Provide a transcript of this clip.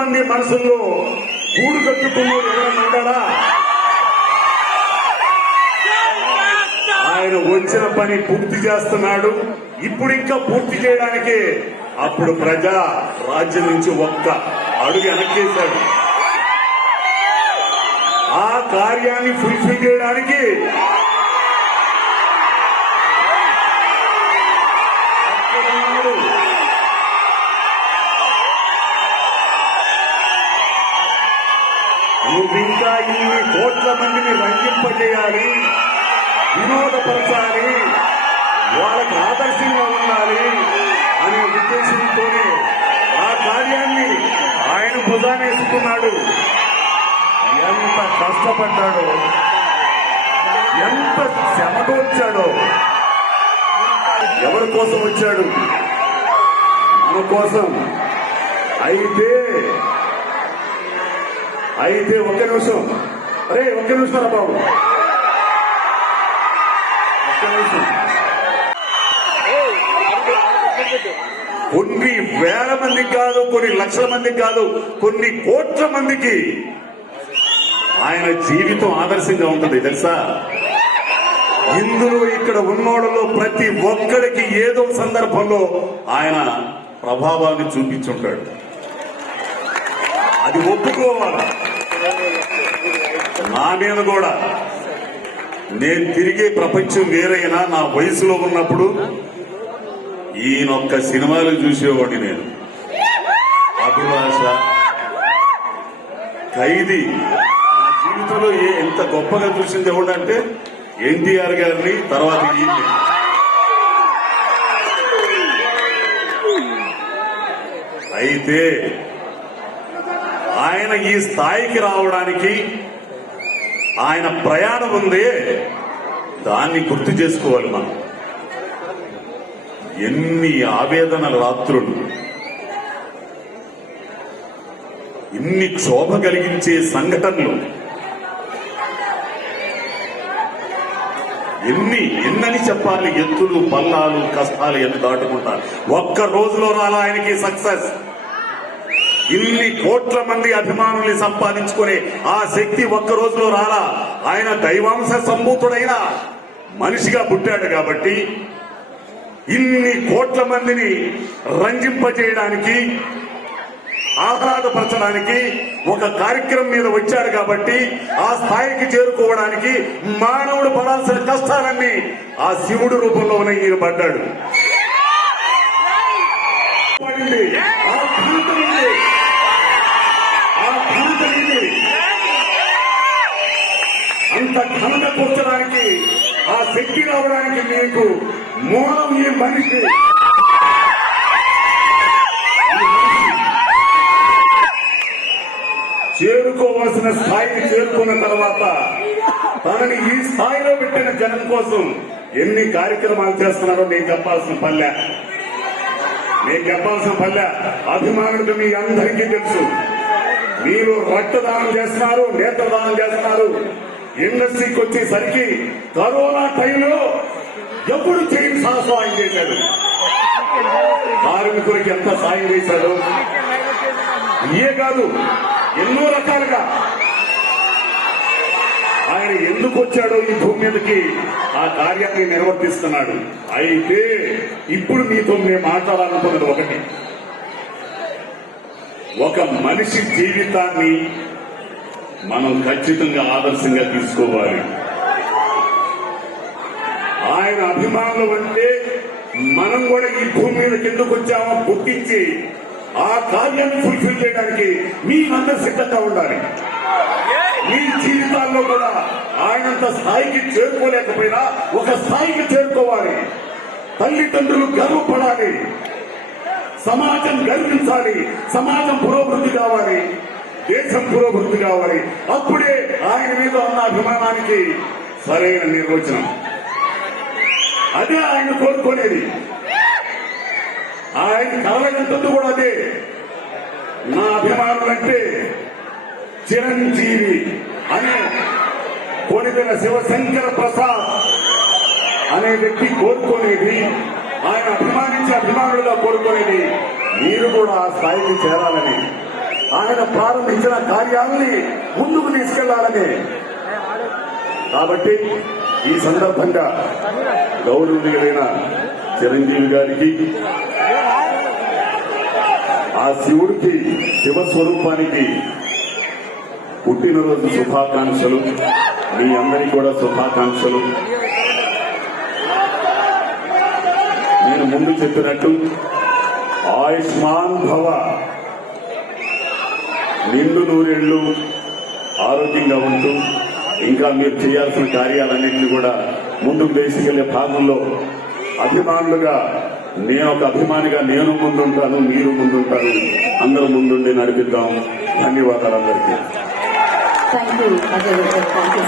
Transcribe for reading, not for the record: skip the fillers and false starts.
మంది మనసుల్లో గూడు కట్టుకున్నోడు ఎవరన్నా ఉన్నాడా? ఆయన వచ్చిన పని పూర్తి చేస్తున్నాడు. ఇప్పుడు ఇంకా పూర్తి చేయడానికి అప్పుడు ప్రజా రాజ్యం నుంచి ఒక్క అడుగు వెనక్కేశాడు. ఆ కార్యాన్ని ఫుల్ఫిల్ చేయడానికి నువ్వింకా ఇన్ని కోట్ల మందిని రంజింపజేయాలి, వినోదపరచాలి, వాళ్ళకి ఆదర్శంగా ఉండాలి అనే ఉద్దేశంతోనే ఆ కార్యాన్ని ఆయన భుజానేసుకున్నాడు. ఎంత కష్టపడ్డాడో, ఎంత శ్రమతో వచ్చాడో. ఎవరి కోసం వచ్చాడు? మన కోసం. అయితే ఒక్క నిమిషం, ఒక్క నిమిషం రా బాబు, ఒక్క నిమిషం. కొన్ని వేల మందికి కాదు, కొన్ని లక్షల మందికి కాదు, కొన్ని కోట్ల మందికి ఆయన జీవితం ఆదర్శంగా ఉంటుంది తెలుసా? ఇందులో ఇక్కడ ఉన్నోళ్ళలో ప్రతి ఒక్కరికి ఏదో సందర్భంలో ఆయన ప్రభావాన్ని చూపించుంటాడు. అది ఒప్పుకోవాలి. నా మీద కూడా నేను తిరిగే ప్రపంచం వేరైనా నా వయసులో ఉన్నప్పుడు ఈయనొక్క సినిమాలు చూసేవాడిని నేను. అభిలాష, ఖైదీ. నా జీవితంలో ఎంత గొప్పగా చూసింది ఎవడంటే ఎన్టీఆర్ గారిని, తర్వాత ఈయన్ని. అయితే ఆయన ఈ స్థాయికి రావడానికి ఆయన ప్రయాణం ఉంది, దాన్ని గుర్తు చేసుకోవాలి మనం. ఎన్ని ఆవేదన రాత్రులు, ఇన్ని క్షోభ కలిగించే సంఘటనలు, ఎన్నని చెప్పాలి. ఎత్తులు పల్లాలు కష్టాలు ఎన్ని దాటుకుంటారు. ఒక్క రోజులో రాలా ఆయనకి సక్సెస్. ఇన్ని కోట్ల మంది అభిమానుల్ని సంపాదించుకునే ఆ శక్తి ఒక్క రోజులో రాలా. ఆయన దైవాంశ సంభూతుడైన మనిషిగా పుట్టాడు కాబట్టి ఇన్ని కోట్ల మందిని రంజింపజేయడానికి, ఆహ్లాదపరచడానికి ఒక కార్యక్రమం మీద వచ్చాడు కాబట్టి ఆ స్థాయికి చేరుకోవడానికి మానవుడు పడాల్సిన కష్టాలన్నీ ఆ శివుడు రూపంలోనే ఈయన పడ్డాడు. అంత ఘనత కూర్చడానికి, ఆ శక్తి రావడానికి మీకు మూలం ఈ మనిషి. చేరుకోవాల్సిన స్థాయికి చేరుకున్న తర్వాత తనని ఈ స్థాయిలో పెట్టిన జనం కోసం ఎన్ని కార్యక్రమాలు చేస్తున్నారో నేను చెప్పాల్సిన పల్లె. అభిమానులకు మీ అందరికీ తెలుసు. మీరు రక్తదానం చేస్తున్నారు, నేత్రదానం చేస్తున్నారు. ఇండస్ట్రీకి వచ్చేసరికి కరోనా టైంలో ఎప్పుడు చేయని సాయం చేశాడు. కార్మికులకి ఎంత సాయం చేశాడు. ఇయే కాదు, ఎన్నో రకాలుగా ఆయన ఎందుకు వచ్చాడో ఈ భూమి మీదకి ఆ కార్యాన్ని నిర్వర్తిస్తున్నాడు. అయితే ఇప్పుడు మీతో మేము మాట్లాడాలనుకున్నది ఒకటి, ఒక మనిషి జీవితాన్ని మనం ఖచ్చితంగా ఆదర్శంగా తీసుకోవాలి. ఆయన అభిమానులు అంటే మనం కూడా ఈ భూమి మీదకి ఎందుకు వచ్చామో గుర్తించి ఆ కార్యాన్ని ఫుల్ఫిల్ చేయడానికి మీరందరూ సిద్ధంగా ఉండాలి. మీ జీవితాల్లో కూడా ఆయనంత స్థాయికి చేరుకోలేకపోయినా ఒక స్థాయికి చేరుకోవాలి. తల్లిదండ్రులు గర్వపడాలి, సమాజం గర్వించాలి, సమాజం పురోభివృద్ధి కావాలి, దేశం పురోభివృద్ధి కావాలి. అప్పుడే ఆయన మీద ఉన్న అభిమానానికి సరైన నిర్వచనం. అదే ఆయన కోరుకునేది. ఆయన కలగంటుంది కూడా అదే. నా అభిమానులంటే చిరంజీవి అని కొనిదెల శివశంకర ప్రసాద్ అనే వ్యక్తి కోరుకునేది, ఆయన అభిమానించే అభిమానులుగా కోరుకునేది మీరు కూడా ఆ స్థాయికి చేరాలని. ఆయన ప్రారంభించిన కార్యాలని ముందుకు తీసుకెళ్లాలని. కాబట్టి ఈ సందర్భంగా గౌరవనీయులైన చిరంజీవి గారికి, ఆ శివుడికి, శివస్వరూపానికి పుట్టినరోజు శుభాకాంక్షలు. మీ అందరికీ కూడా శుభాకాంక్షలు. నేను ముందు చెప్పినట్టు ఆయుష్మాన్ భవ, నిండు నూరేళ్లు ఆరోగ్యంగా ఉంటూ ఇంకా మీరు చేయాల్సిన కార్యాలన్నింటినీ కూడా ముందుకు తీసుకెళ్లే భాగంలో అభిమానులుగా, నేను ఒక అభిమానిగా నేను ముందుంటాను, మీరు ముందుంటారు, అందరూ ముందుండి నడిపిద్దాం. ధన్యవాదాలు అందరికీ. థ్యాంక్ యూ అజయ్ గారు. Thank you.